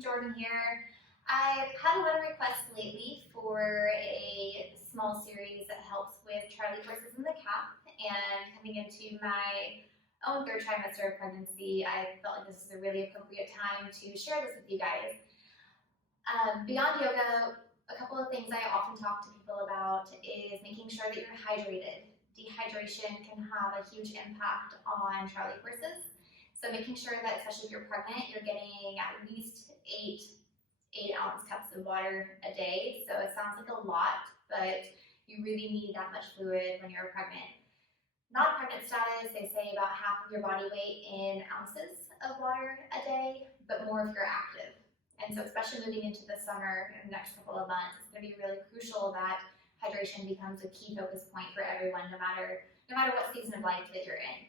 Jordan here. I've had a lot of requests lately for a small series that helps with Charlie horses in the calf, and coming into my own third trimester of pregnancy, I felt like this is a really appropriate time to share this with you guys. Beyond yoga, a couple of things I often talk to people about is making sure that you're hydrated. Dehydration can have a huge impact on Charlie horses. So making sure that, especially if you're pregnant, you're getting at least 8 ounce cups of water a day. So it sounds like a lot, but you really need that much fluid when you're pregnant. Non-pregnant status, they say about half of your body weight in ounces of water a day, but more if you're active. And so especially moving into the summer in the next couple of months, it's going to be really crucial that hydration becomes a key focus point for everyone, no matter what season of life that you're in.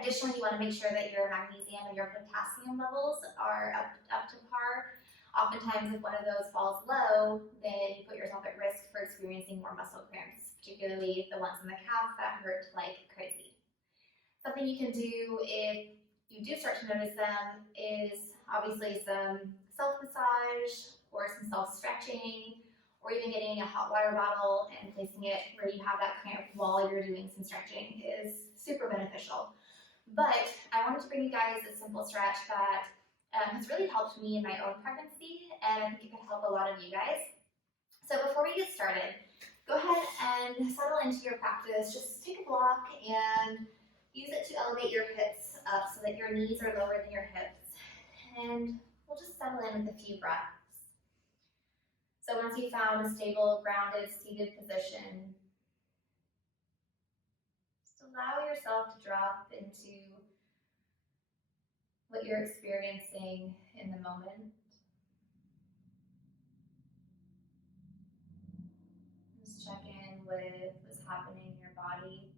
Additionally, you want to make sure that your magnesium and your potassium levels are up to par. Oftentimes, if one of those falls low, then you put yourself at risk for experiencing more muscle cramps, particularly the ones in the calf that hurt like crazy. Something you can do if you do start to notice them is obviously some self-massage or some self-stretching, or even getting a hot water bottle and placing it where you have that cramp while you're doing some stretching is super beneficial. But I wanted to bring you guys a simple stretch that has really helped me in my own pregnancy, and I think it could help a lot of you guys. So before we get started, go ahead and settle into your practice. Just take a block and use it to elevate your hips up so that your knees are lower than your hips. And we'll just settle in with a few breaths. So once you've found a stable, grounded, seated position, just allow yourself to drop into what you're experiencing in the moment. Just check in with what's happening in your body.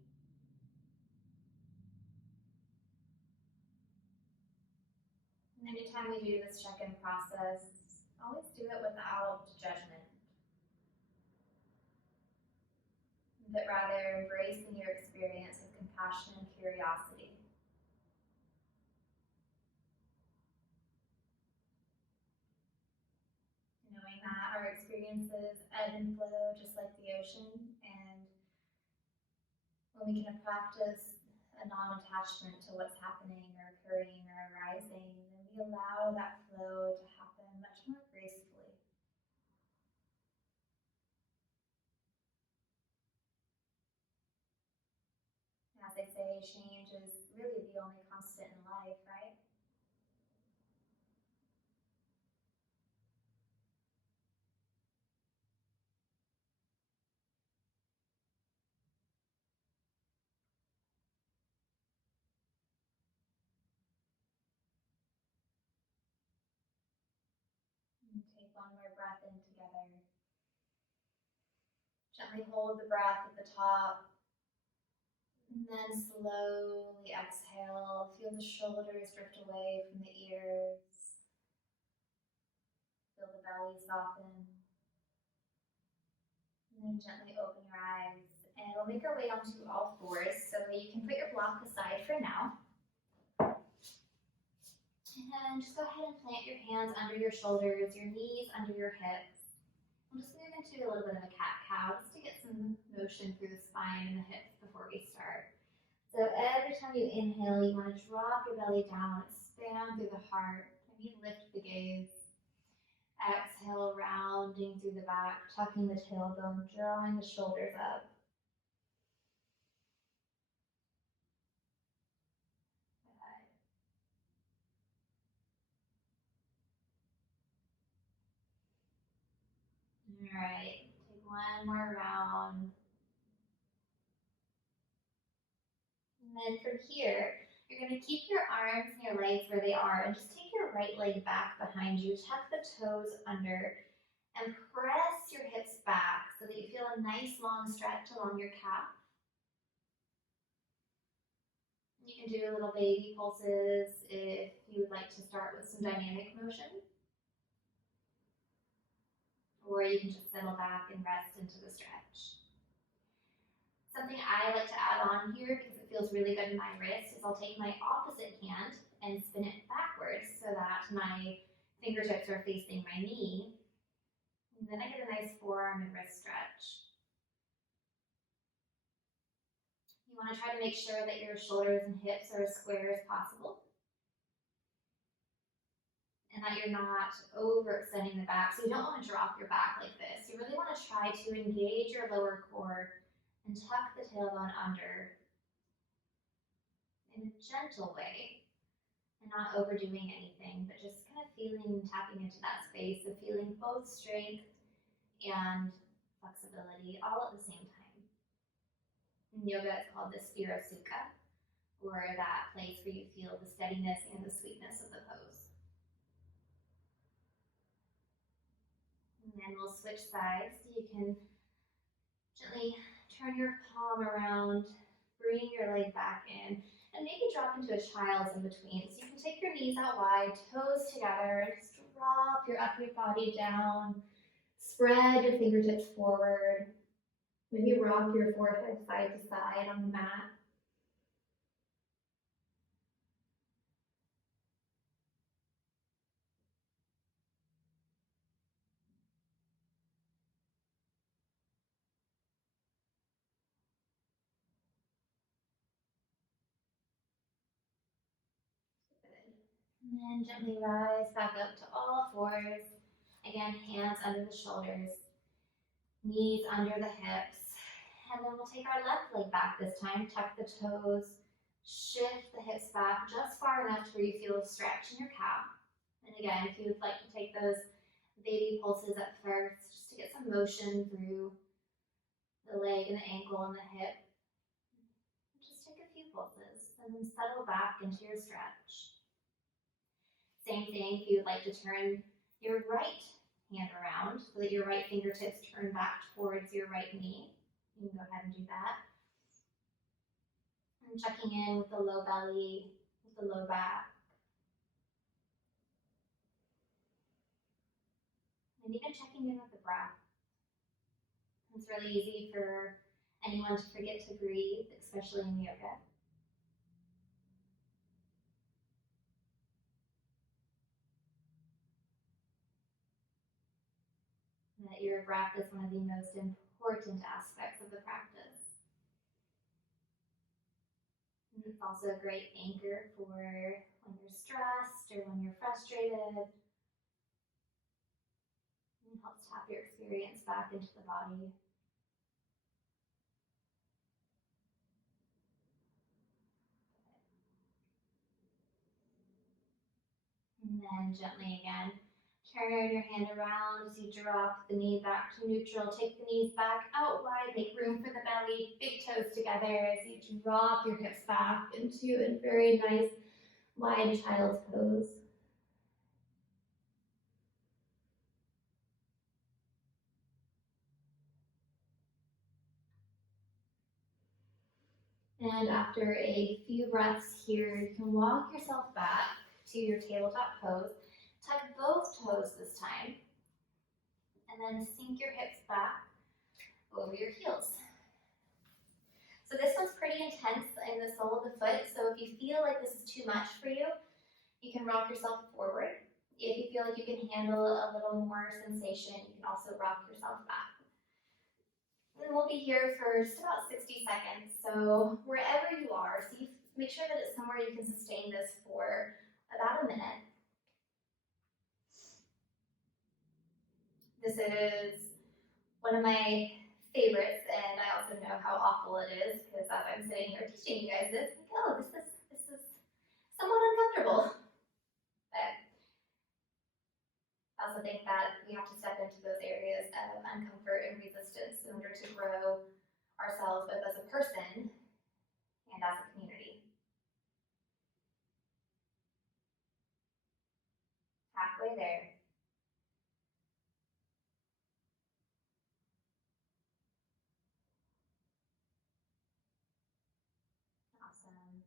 And anytime we do this check-in process, always do it without judgment, but rather embracing your experience with compassion and curiosity. Knowing that our experiences ebb and flow just like the ocean, and when we can practice a non-attachment to what's happening or occurring or arising, then we allow that flow to happen much more gracefully. As they say, change is really the only constant in life, right? And take one more breath in together. Gently hold the breath at the top, and then slowly exhale. Feel the shoulders drift away from the ears. Feel the belly soften. And then gently open your eyes. And we'll make our way onto all fours, so you can put your block aside for now. And just go ahead and plant your hands under your shoulders, your knees under your hips. We'll just move into a little bit of a cat-cow just to get some motion through the spine and the hips before we start. So every time you inhale, you want to drop your belly down, expand through the heart, maybe lift the gaze. Exhale, rounding through the back, tucking the tailbone, drawing the shoulders up. All right, take one more round. And then from here, you're going to keep your arms and your legs where they are, and just take your right leg back behind you, tuck the toes under, and press your hips back so that you feel a nice long stretch along your calf. You can do little baby pulses if you would like to start with some dynamic motion. Or you can just settle back and rest into the stretch. Something I like to add on here, because it feels really good in my wrist, is I'll take my opposite hand and spin it backwards so that my fingertips are facing my knee. And then I get a nice forearm and wrist stretch. You want to try to make sure that your shoulders and hips are as square as possible, and that you're not overextending the back. So you don't want to drop your back like this. You really want to try to engage your lower core and tuck the tailbone under in a gentle way and not overdoing anything, but just kind of feeling, tapping into that space of feeling both strength and flexibility all at the same time. In yoga, it's called the Spira Sukha, or that place where you feel the steadiness and the sweetness of the pose. And then we'll switch sides. So you can gently turn your palm around, bring your leg back in, and maybe drop into a child's in between. So you can take your knees out wide, toes together, just drop your upper body down, spread your fingertips forward, maybe rock your forehead side to side on the mat. And then gently rise back up to all fours. Again, hands under the shoulders, knees under the hips. And then we'll take our left leg back this time, tuck the toes, shift the hips back just far enough to where you feel a stretch in your calf. And again, if you would like to take those baby pulses at first, just to get some motion through the leg and the ankle and the hip, just take a few pulses and then settle back into your stretch. Same thing if you would like to turn your right hand around so that your right fingertips turn back towards your right knee. You can go ahead and do that. And checking in with the low belly, with the low back. And even checking in with the breath. It's really easy for anyone to forget to breathe, especially in yoga. That your breath is one of the most important aspects of the practice. And it's also a great anchor for when you're stressed or when you're frustrated. It helps tap your experience back into the body. And then gently again, turn your hand around as you drop the knee back to neutral. Take the knees back out wide, make room for the belly, big toes together as you drop your hips back into a very nice wide child's pose. And after a few breaths here, you can walk yourself back to your tabletop pose. Tuck both toes this time, and then sink your hips back over your heels. So this one's pretty intense in the sole of the foot, so if you feel like this is too much for you, you can rock yourself forward. If you feel like you can handle a little more sensation, you can also rock yourself back. And we'll be here for just about 60 seconds, so wherever you are, make sure that it's somewhere you can sustain this for about a minute. This is one of my favorites, and I also know how awful it is because as I'm sitting here teaching you guys this, like, oh, this is somewhat uncomfortable. But I also think that we have to step into those areas of uncomfort and resistance in order to grow ourselves both as a person and as a community. Halfway there. Awesome.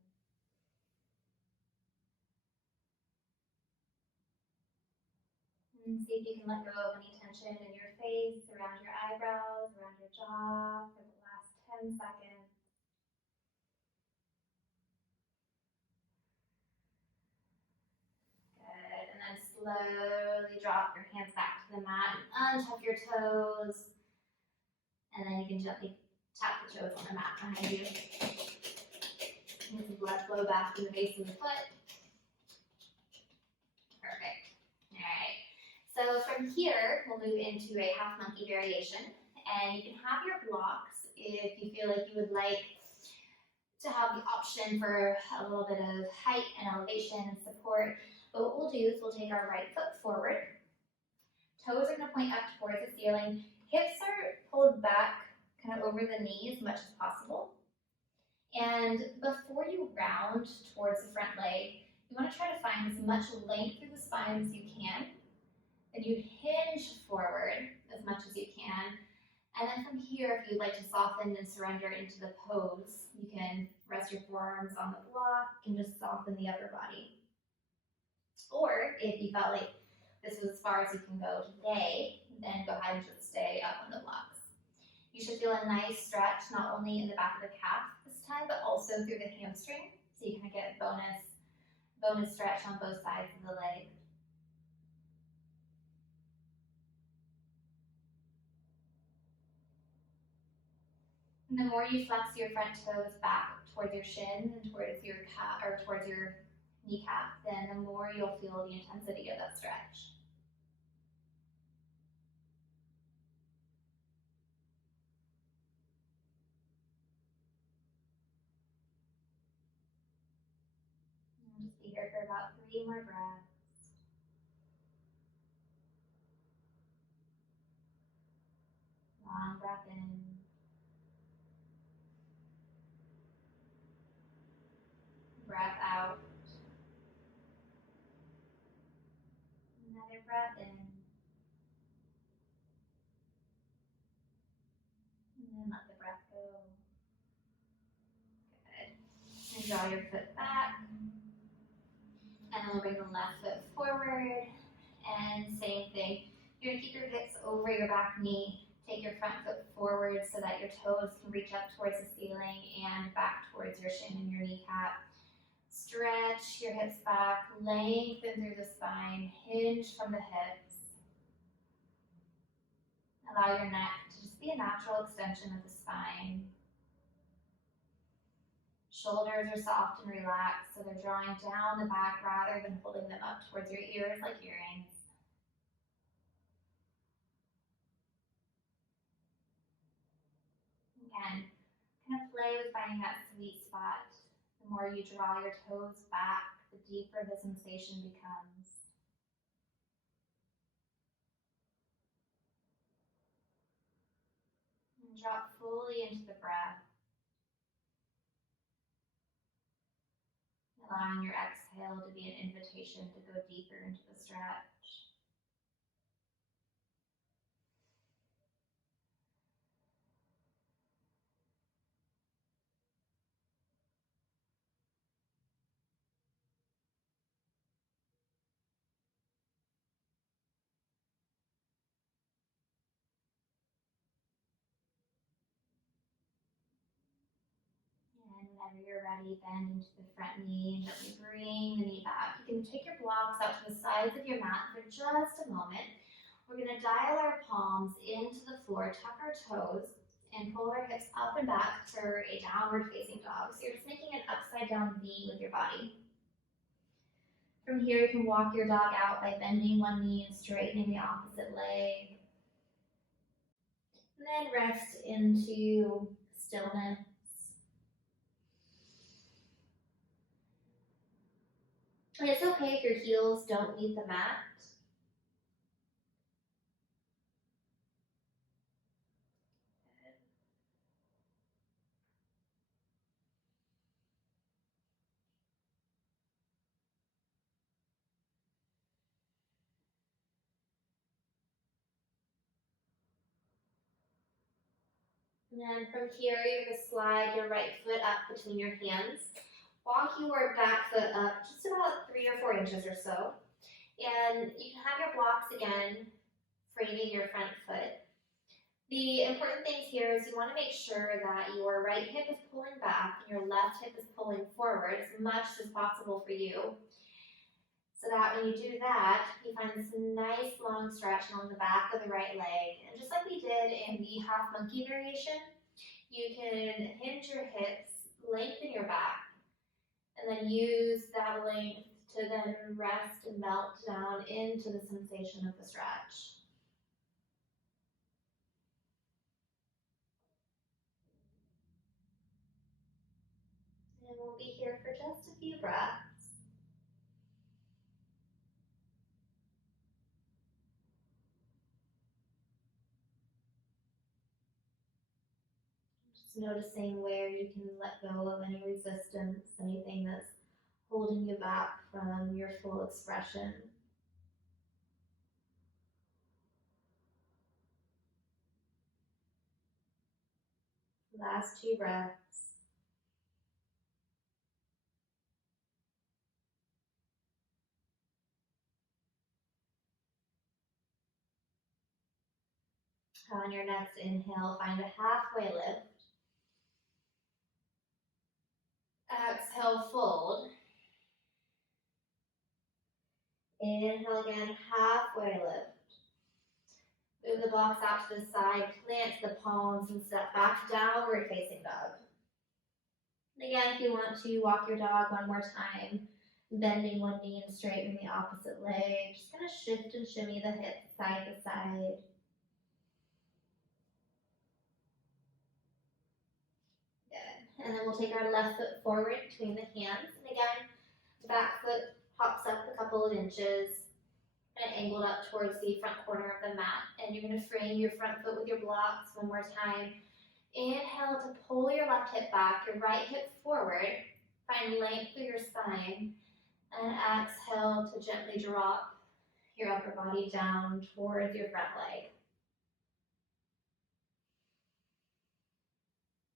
And see if you can let go of any tension in your face, around your eyebrows, around your jaw for the last 10 seconds. Good. And then slowly drop your hands back to the mat and untuck your toes. And then you can gently tap the toes on the mat behind you. Get some blood flow back to the base of the foot. Perfect. All right. So from here, we'll move into a half monkey variation. And you can have your blocks if you feel like you would like to have the option for a little bit of height and elevation and support. But what we'll do is we'll take our right foot forward. Toes are going to point up towards the ceiling. Hips are pulled back kind of over the knee as much as possible. And before you round towards the front leg, you want to try to find as much length through the spine as you can. Then you hinge forward as much as you can. And then from here, if you'd like to soften and surrender into the pose, you can rest your forearms on the block and just soften the upper body. Or if you felt like this was as far as you can go today, then go ahead and just stay up on the blocks. You should feel a nice stretch, not only in the back of the calf this time, but also through the hamstring. So you kind of get bonus stretch on both sides of the leg. And the more you flex your front toes back towards your shin and towards your calf or towards your kneecap, then the more you'll feel the intensity of that stretch. And just be here for about 3 more breaths. Long breath in. Breath out. Another breath in. And then let the breath go. Good. And draw your foot back. And then we'll bring the left foot forward. And same thing. You're going to keep your hips over your back knee. Take your front foot forward so that your toes can reach up towards the ceiling and back towards your shin and your kneecap. Stretch your hips back, lengthen through the spine, hinge from the hips. Allow your neck to just be a natural extension of the spine. Shoulders are soft and relaxed, so they're drawing down the back rather than holding them up towards your ears like earrings. Again, kind of play with finding that sweet spot. The more you draw your toes back, the deeper the sensation becomes. And drop fully into the breath. Allowing your exhale to be an invitation to go deeper into the stretch. And whenever you're ready, bend into the front knee and gently bring the knee back. You can take your blocks out to the sides of your mat for just a moment. We're going to dial our palms into the floor, tuck our toes, and pull our hips up and back for a downward facing dog. So you're just making an upside down V with your body. From here, you can walk your dog out by bending one knee and straightening the opposite leg. And then rest into stillness. And it's okay if your heels don't meet the mat. And then from here, you're going to slide your right foot up between your hands. Walk your back foot up just about 3 or 4 inches or so. And you can have your blocks again, framing your front foot. The important things here is you want to make sure that your right hip is pulling back and your left hip is pulling forward as much as possible for you. So that when you do that, you find this nice long stretch along the back of the right leg. And just like we did in the half monkey variation, you can hinge your hips, lengthen your back, and then use that length to then rest and melt down into the sensation of the stretch. And we'll be here for just a few breaths. Just noticing where you can let go of any resistance, anything that's holding you back from your full expression. Last 2 breaths. On your next inhale, find a halfway lift. Exhale, fold. Inhale again, halfway lift. Move the blocks out to the side, plant the palms, and step back, downward facing dog. And again, if you want to walk your dog one more time, bending one knee and straightening the opposite leg. Just gonna shift and shimmy the hips side to side. Good. And then we'll take our left foot forward between the hands. And again, the back foot hops up a couple of inches, and angled up towards the front corner of the mat. And you're gonna frame your front foot with your blocks one more time. Inhale to pull your left hip back, your right hip forward. Find length through your spine. And exhale to gently drop your upper body down towards your front leg.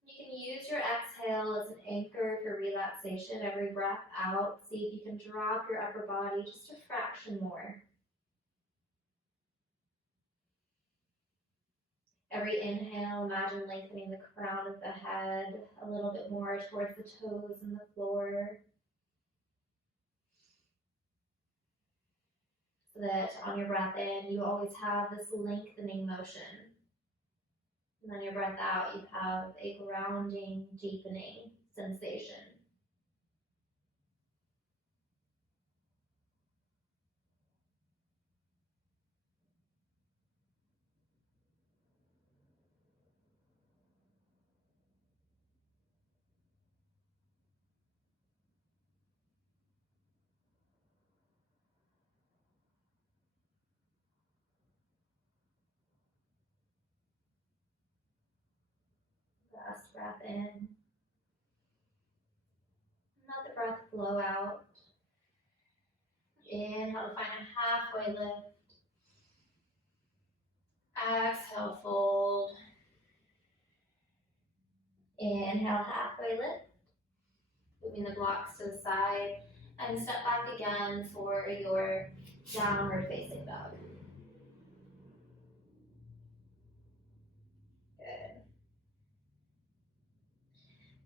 You can use your exhale as an anchor for relaxation. Every breath out, see if you can drop your upper body just a fraction more. Every inhale, imagine lengthening the crown of the head a little bit more towards the toes and the floor. So that on your breath in, you always have this lengthening motion. And on your breath out, you have a grounding, deepening sensation. Last breath in. Let the breath flow out. Inhale to find a halfway lift. Exhale, fold. Inhale, halfway lift. Moving the blocks to the side. And step back again for your downward facing dog. Good.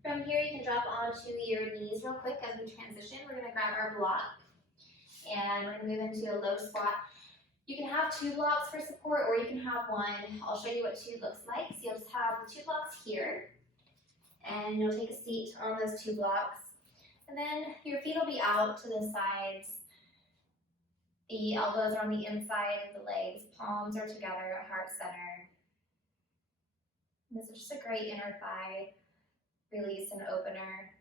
From here, you can drop onto your knees real quick as we transition. We're going to grab our block. And we're going to move into a low squat. You can have 2 blocks for support, or you can have 1. I'll show you what 2 looks like. So you'll just have the 2 blocks here, and you'll take a seat on those 2 blocks. And then your feet will be out to the sides. The elbows are on the inside of the legs. Palms are together at heart center. And this is just a great inner thigh release and opener.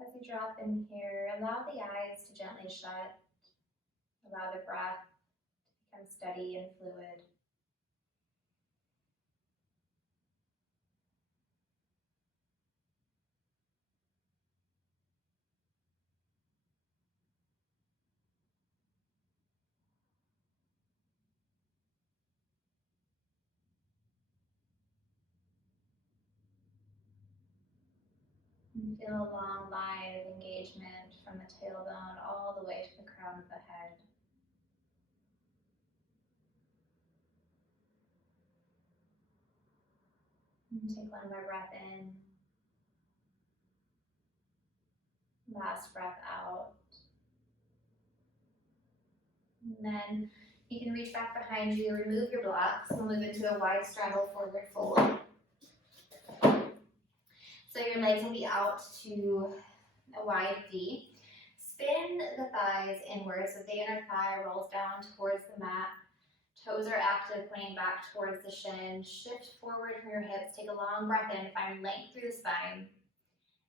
As you drop in here, allow the eyes to gently shut. Allow the breath to become steady and fluid. And feel a long line of engagement from the tailbone all the way to the crown. crown of the head. And take one more breath in. Last breath out. And then you can reach back behind you, remove your blocks, and move into a wide straddle forward fold. So your legs will be out to a wide V. Spin the thighs inward so the inner thigh rolls down towards the mat. Toes are active, pointing back towards the shin. Shift forward from your hips. Take a long breath in, find length through the spine.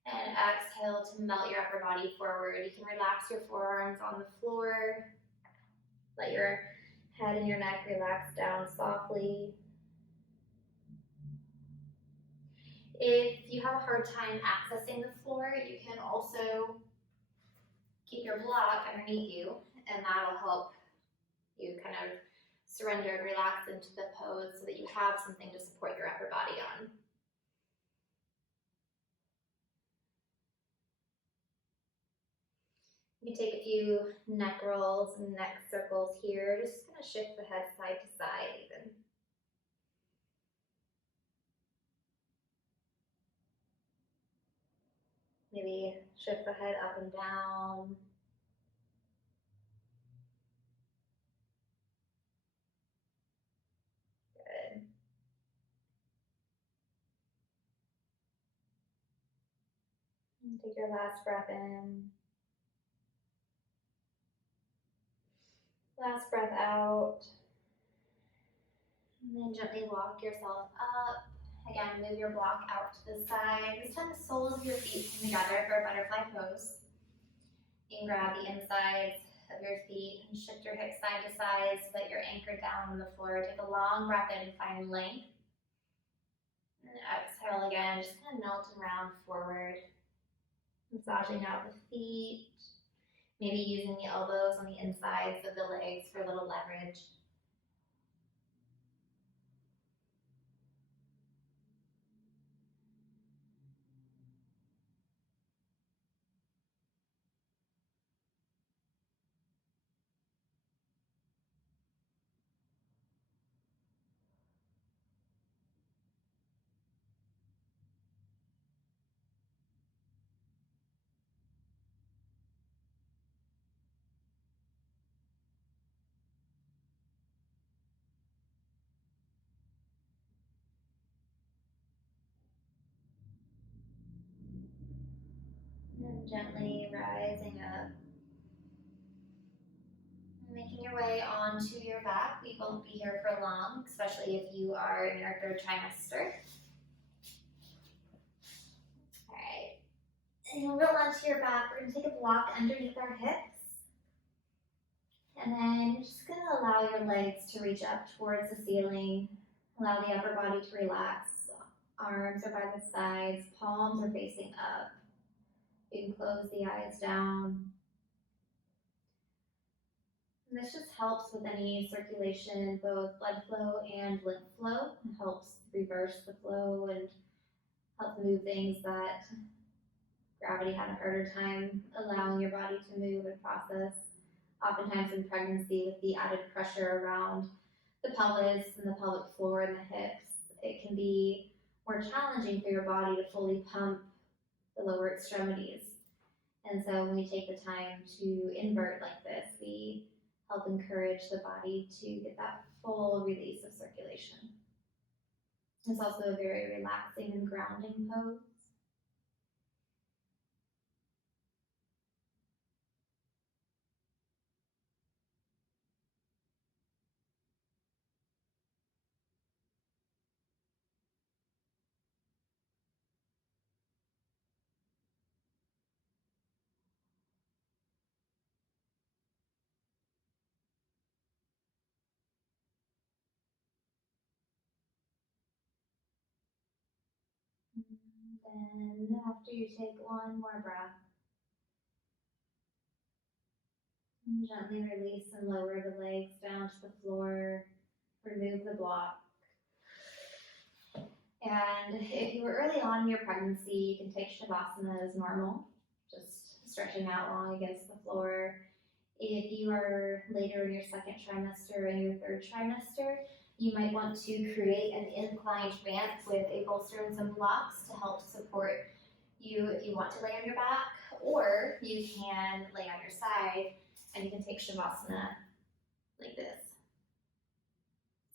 And exhale to melt your upper body forward. You can relax your forearms on the floor. Let your head and your neck relax down softly. If you have a hard time accessing the floor, you can also keep your block underneath you, and that'll help you kind of surrender and relax into the pose so that you have something to support your upper body on. You can take a few neck rolls and neck circles here. Just kind of shift the head side to side even. Maybe shift the head up and down. Good. And take your last breath in. Last breath out. And then gently walk yourself up. Again, move your block out to the side. This time the soles of your feet come together for a butterfly pose. You can grab the insides of your feet and shift your hips side to side so that you're anchored down on the floor. Take a long breath in, find length. And exhale again, just kind of melt and round forward. Massaging out the feet. Maybe using the elbows on the insides of the legs for a little leverage. And gently rising up. Making your way onto your back. We won't be here for long, especially if you are in your third trimester. All right. And you'll roll onto your back. We're going to take a block underneath our hips. And then you're just going to allow your legs to reach up towards the ceiling. Allow the upper body to relax. Arms are by the sides. Palms are facing up. You can close the eyes down. And this just helps with any circulation, both blood flow and lymph flow. It helps reverse the flow and help move things that gravity had a harder time allowing your body to move and process. Oftentimes in pregnancy, with the added pressure around the pelvis and the pelvic floor and the hips, it can be more challenging for your body to fully pump the lower extremities. And so when we take the time to invert like this, we help encourage the body to get that full release of circulation. It's also a very relaxing and grounding pose. And then after you take one more breath, gently release and lower the legs down to the floor. Remove the block. And if you were early on in your pregnancy, you can take Shavasana as normal, just stretching out long against the floor. If you are later in your second trimester and your third trimester, you might want to create an inclined ramp with a bolster and some blocks to help support you if you want to lay on your back, or you can lay on your side and you can take Shavasana like this.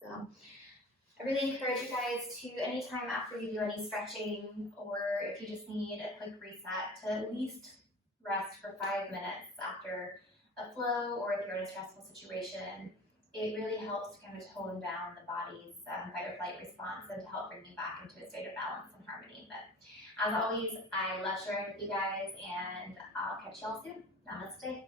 So I really encourage you guys to, anytime after you do any stretching, or if you just need a quick reset, to at least rest for 5 minutes after a flow, or if you're in a stressful situation. It really helps to kind of tone down the body's fight or flight response and to help bring you back into a state of balance and harmony. But as always, I love sharing with you guys, and I'll catch y'all soon. Namaste.